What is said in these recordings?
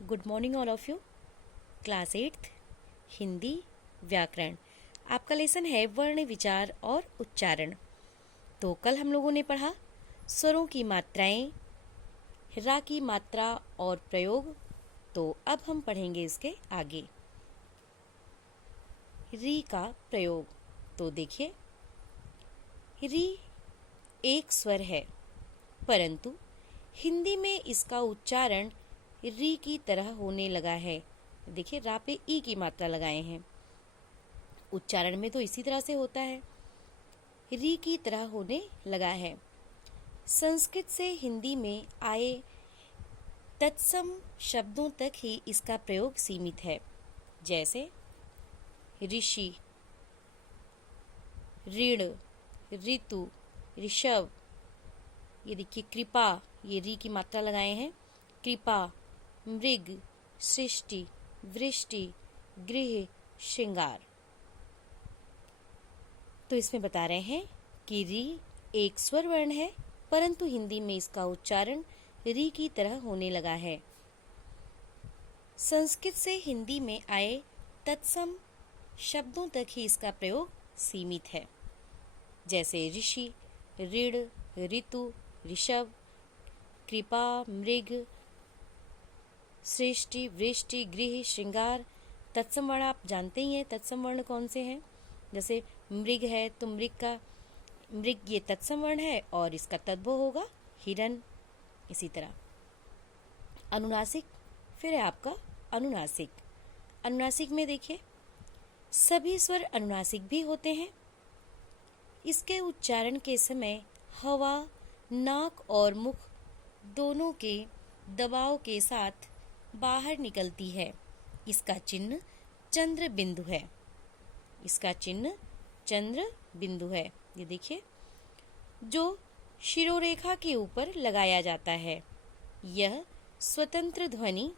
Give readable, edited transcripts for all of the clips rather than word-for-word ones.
Good morning all of you. Class 8th Hindi व्याकरण। आपका lesson है वर्ण विचार और उच्चारण। तो कल हम लोगों ने पढ़ा स्वरों की मात्राएं, रा की मात्रा और प्रयोग। तो अब हम पढ़ेंगे इसके आगे री का प्रयोग। तो देखिए, री एक स्वर है, परंतु हिंदी में इसका उच्चारण री की तरह होने लगा है। देखिए, रा पे ई की मात्रा लगाए हैं, उच्चारण में तो इसी तरह से होता है, री की तरह होने लगा है। संस्कृत से हिंदी में आए तत्सम शब्दों तक ही इसका प्रयोग सीमित है, जैसे ऋषि, ऋण, ऋतु, ऋषभ। ये देखिए कृपा, ये री की मात्रा लगाए हैं, कृपा, मृग, सृष्टि, वृष्टि, गृह, श्रृंगार। तो इसमें बता रहे हैं कि री एक स्वर वर्ण है, परंतु हिंदी में इसका उच्चारण री की तरह होने लगा है। संस्कृत से हिंदी में आए तत्सम शब्दों तक ही इसका प्रयोग सीमित है, जैसे ऋषि, ऋण, ऋतु, ऋषभ, कृपा, मृग, सृष्टि, वृष्टि, गृह, श्रृंगार। तत्सम वर्ण आप जानते ही हैं, तत्सम वर्ण कौन से हैं। जैसे मृग है तो मृग ये तत्सम वर्ण है और इसका तद्भव होगा हिरण। इसी तरह अनुनासिक, फिर है आपका अनुनासिक। अनुनासिक में देखिए, सभी स्वर अनुनासिक भी होते हैं। इसके उच्चारण के समय हवा नाक और मुख दोनों के दबाव के साथ बाहर निकलती है। इसका चिन्ह चंद्र बिंदु है। इसका चिन्ह चंद्र बिंदु है। ये देखिए, जो शिरोरेखा के ऊपर लगाया जाता है। यह स्वतंत्र ध्वनि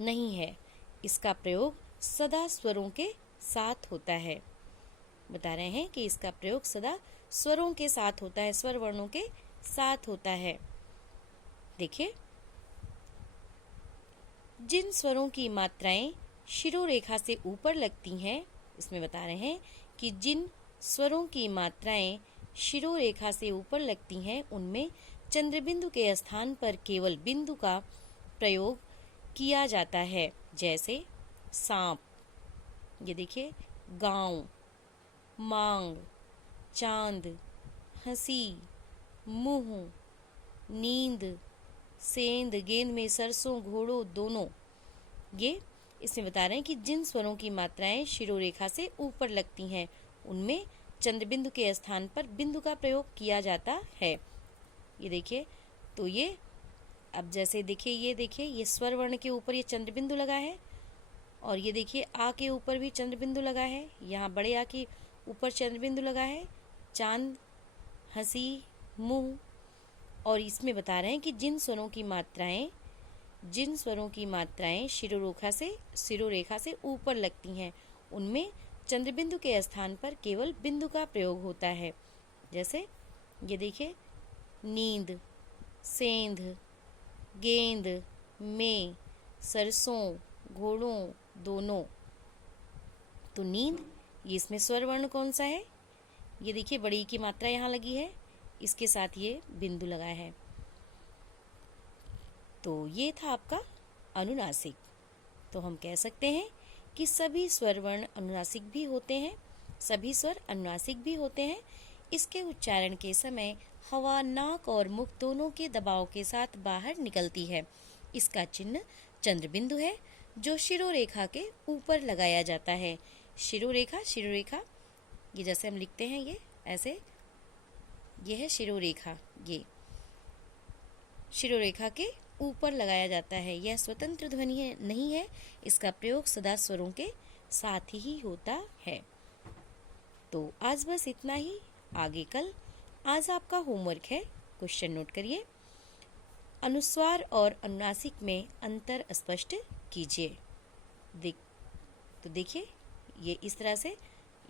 नहीं है। इसका प्रयोग सदा स्वरों के साथ होता है। बता रहे हैं कि इसका प्रयोग सदा स्वरों के साथ होता है, स्वर वर्णों के साथ होता है। देखिए, जिन स्वरों की मात्राएं शिरोरेखा से ऊपर लगती हैं, इसमें बता रहे हैं कि जिन स्वरों की मात्राएं शिरोरेखा से ऊपर लगती हैं, उनमें चंद्रबिंदु के स्थान पर केवल बिंदु का प्रयोग किया जाता है, जैसे सांप। ये देखिए, गांव, मांग, चांद, हंसी, मुंह, नींद, सेंध, गेंद में सरसों, घोड़ों, दोनों। ये इसमें बता रहे हैं कि जिन स्वरों की मात्राएं शिरोरेखा से ऊपर लगती हैं, उनमें चंद्रबिंदु के स्थान पर बिंदु का प्रयोग किया जाता है। ये देखिए, तो ये अब जैसे देखिए, ये स्वर वर्ण के ऊपर ये चंद्रबिंदु लगा है, और ये देखिए आ के ऊपर भी चंद्रबिंदु लगा है। यहाँ बड़े आ के ऊपर चंद्रबिंदु लगा है, चांद, हंसी, मुंह। और इसमें बता रहे हैं कि जिन स्वरों की मात्राएं शिरोरेखा से ऊपर लगती हैं, उनमें चंद्रबिंदु के स्थान पर केवल बिंदु का प्रयोग होता है। जैसे ये देखिए, नींद, सेंध, गेंद में, सरसों, घोड़ों, दोनों। तो नींद, ये इसमें स्वर वर्ण कौन सा है। ये देखिए, बड़ी की मात्रा यहाँ लगी है, इसके साथ ये बिंदु लगा है। तो ये था आपका अनुनासिक। तो हम कह सकते हैं कि सभी स्वर वर्ण अनुनासिक भी होते हैं, सभी स्वर अनुनासिक भी होते हैं। इसके उच्चारण के समय हवा नाक और मुख दोनों के दबाव के साथ बाहर निकलती है। इसका चिन्ह चंद्रबिंदु है, जो शिरोरेखा के ऊपर लगाया जाता है। शिरोरेखा ये जैसे हम लिखते हैं, ये ऐसे, ये है शिरोरेखा। ये शिरोरेखा के ऊपर लगाया जाता है। यह स्वतंत्र ध्वनि नहीं है। इसका प्रयोग सदा स्वरों के साथ ही होता है। तो आज बस इतना ही, आगे कल। आज आपका होमवर्क है, क्वेश्चन नोट करिए। अनुस्वार और अनुनासिक में अंतर स्पष्ट कीजिए। तो देखिए, ये इस तरह से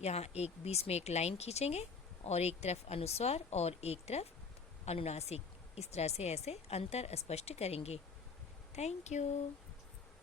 यहाँ एक बीच में एक लाइन खींचेंगे और एक तरफ अनुस्वार और एक तरफ अनुनासिक, इस तरह से ऐसे अंतर स्पष्ट करेंगे। Thank you.